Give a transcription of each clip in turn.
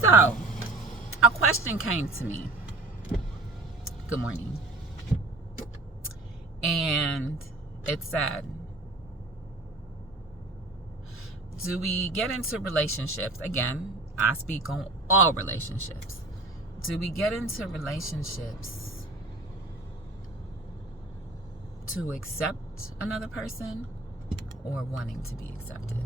So, a question came to me. Good morning. And it said, do we get into relationships? Again, I speak on all relationships. Do we get into relationships to accept another person or wanting to be accepted?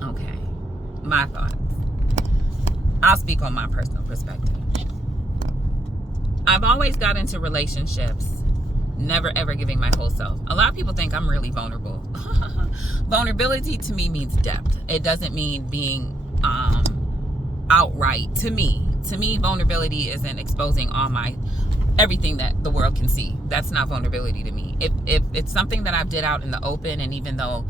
Okay, my thoughts. I'll speak on my personal perspective. I've always got into relationships never ever giving my whole self. A lot of people think I'm really vulnerable. Vulnerability to me means depth. It doesn't mean being outright. To me, vulnerability isn't exposing all my everything that the world can see. That's not vulnerability to me. If it's something that I've did out in the open, and even though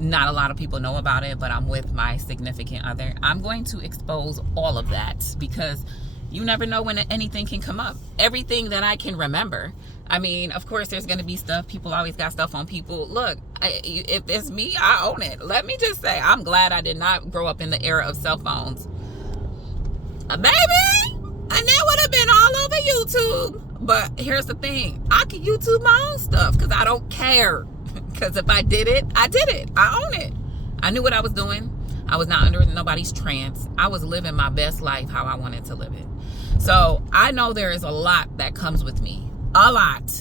not a lot of people know about it, but I'm with my significant other, I'm going to expose all of that, because you never know when anything can come up. Everything that I can remember. I mean, of course, there's going to be stuff. People always got stuff on people. Look, if it's me, I own it. Let me just say, I'm glad I did not grow up in the era of cell phones. Baby, and that would have been all over YouTube. But here's the thing. I can YouTube my own stuff because I don't care. Because if I did it, I did it. I own it. I knew what I was doing. I was not under nobody's trance. I was living my best life how I wanted to live it. So I know there is a lot that comes with me. A lot.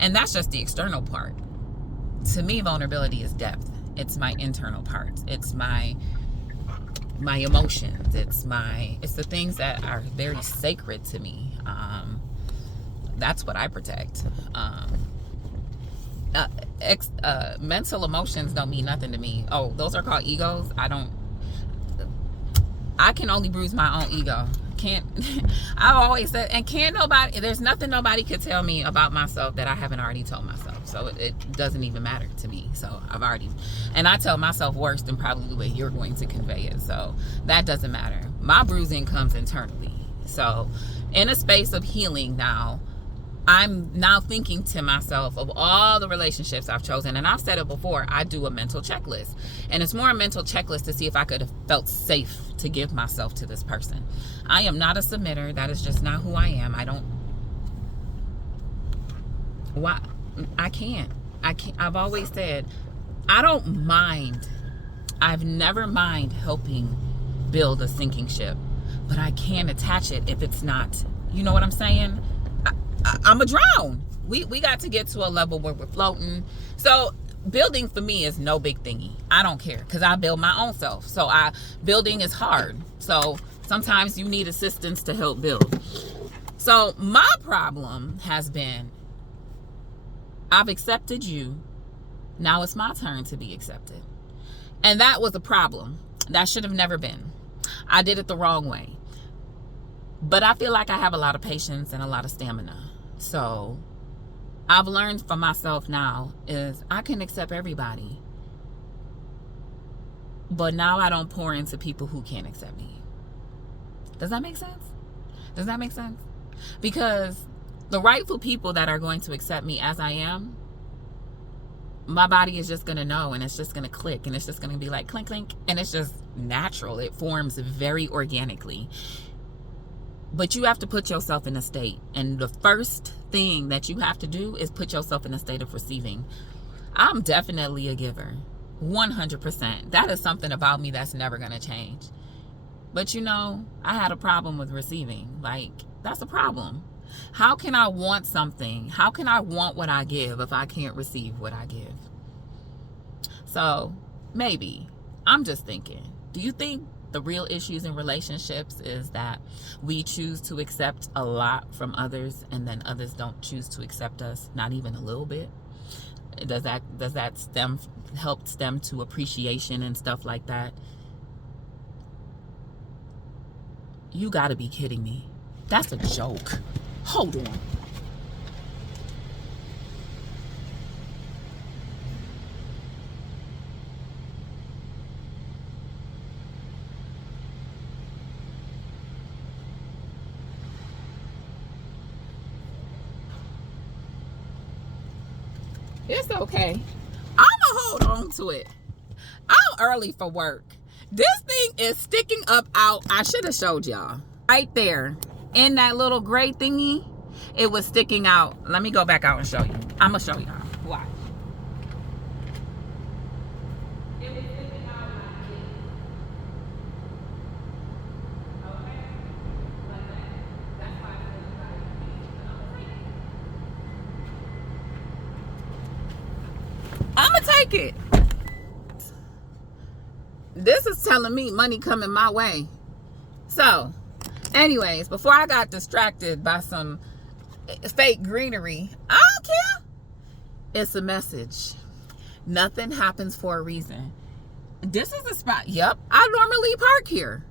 And that's just the external part. To me, vulnerability is depth. It's my internal parts. It's my emotions. It's the things that are very sacred to me. That's what I protect. Mental emotions don't mean nothing to me. Oh, those are called egos. I can only bruise my own ego. I've always said, and there's nothing nobody could tell me about myself that I haven't already told myself. So it doesn't even matter to me. So and I tell myself worse than probably the way you're going to convey it. So that doesn't matter. My bruising comes internally. So in a space of healing now, I'm now thinking to myself of all the relationships I've chosen. And I've said it before, I do a mental checklist. And it's more a mental checklist to see if I could have felt safe to give myself to this person. I am not a submitter. That is just not who I am. I can't. I've always said, I don't mind. I've never mind helping build a sinking ship. But I can't attach it if it's not, you know what I'm saying? I'm a drown. We got to get to a level where we're floating. So building for me is no big thingy. I don't care because I build my own self. So building is hard. So sometimes you need assistance to help build. So my problem has been, I've accepted you. Now it's my turn to be accepted. And that was a problem. That should have never been. I did it the wrong way. But I feel like I have a lot of patience and a lot of stamina. So I've learned for myself now is I can accept everybody. But now I don't pour into people who can't accept me. Does that make sense? Does that make sense? Because the rightful people that are going to accept me as I am, my body is just going to know, and it's just going to click, and it's just going to be like clink, clink, and it's just natural. It forms very organically. But you have to put yourself in a state. And the first thing that you have to do is put yourself in a state of receiving. I'm definitely a giver. 100%. That is something about me that's never going to change. But I had a problem with receiving. Like, that's a problem. How can I want something? How can I want what I give if I can't receive what I give? So, maybe. I'm just thinking. Do you think the real issues in relationships is that we choose to accept a lot from others and then others don't choose to accept us, not even a little bit? Does that help stem to appreciation and stuff like that? You gotta be kidding me. That's a joke. Hold on. It's okay. I'm hold on to it. I'm early for work. This thing is sticking up out. I should have showed y'all. Right there. In that little gray thingy, it was sticking out. Let me go back out and show you. I'm going to show y'all. Why? It was sticking out like this. Okay? Like that. That's why I said I'm going to take it. This is telling me money coming my way. So, anyways, before I got distracted by some fake greenery, I don't care. It's a message. Nothing happens for a reason. This is the spot. Yep, I normally park here.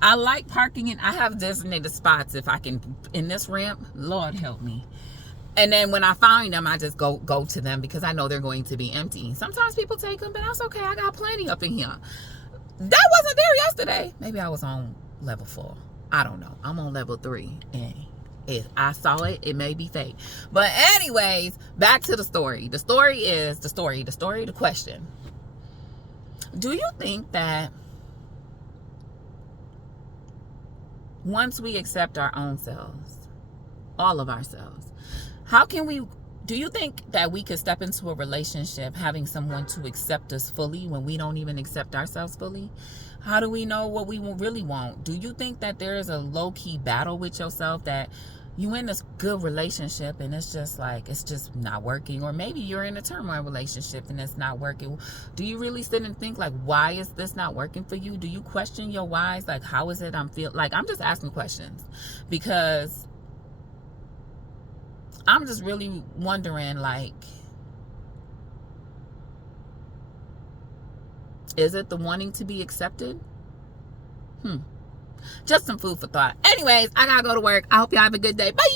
I like parking in. I have designated spots if I can in this ramp. Lord help me. And then when I find them, I just go to them because I know they're going to be empty. Sometimes people take them, but that's okay. I got plenty up in here. That wasn't there yesterday. Maybe I was on level 4. I don't know. I'm on level 3. And if I saw it, it may be fake. But anyways, back to the story. The story is the question. Do you think that once we accept our own selves, all of ourselves, do you think that we could step into a relationship having someone to accept us fully when we don't even accept ourselves fully? How do we know what we really want? Do you think that there is a low-key battle with yourself, that you in this good relationship and it's just not working? Or maybe you're in a turmoil relationship and it's not working. Do you really sit and think, like, why is this not working for you? Do you question your whys? Like, how is it I'm just asking questions because I'm just really wondering, like, is it the wanting to be accepted? Just some food for thought. Anyways, I gotta go to work. I hope y'all have a good day. Bye.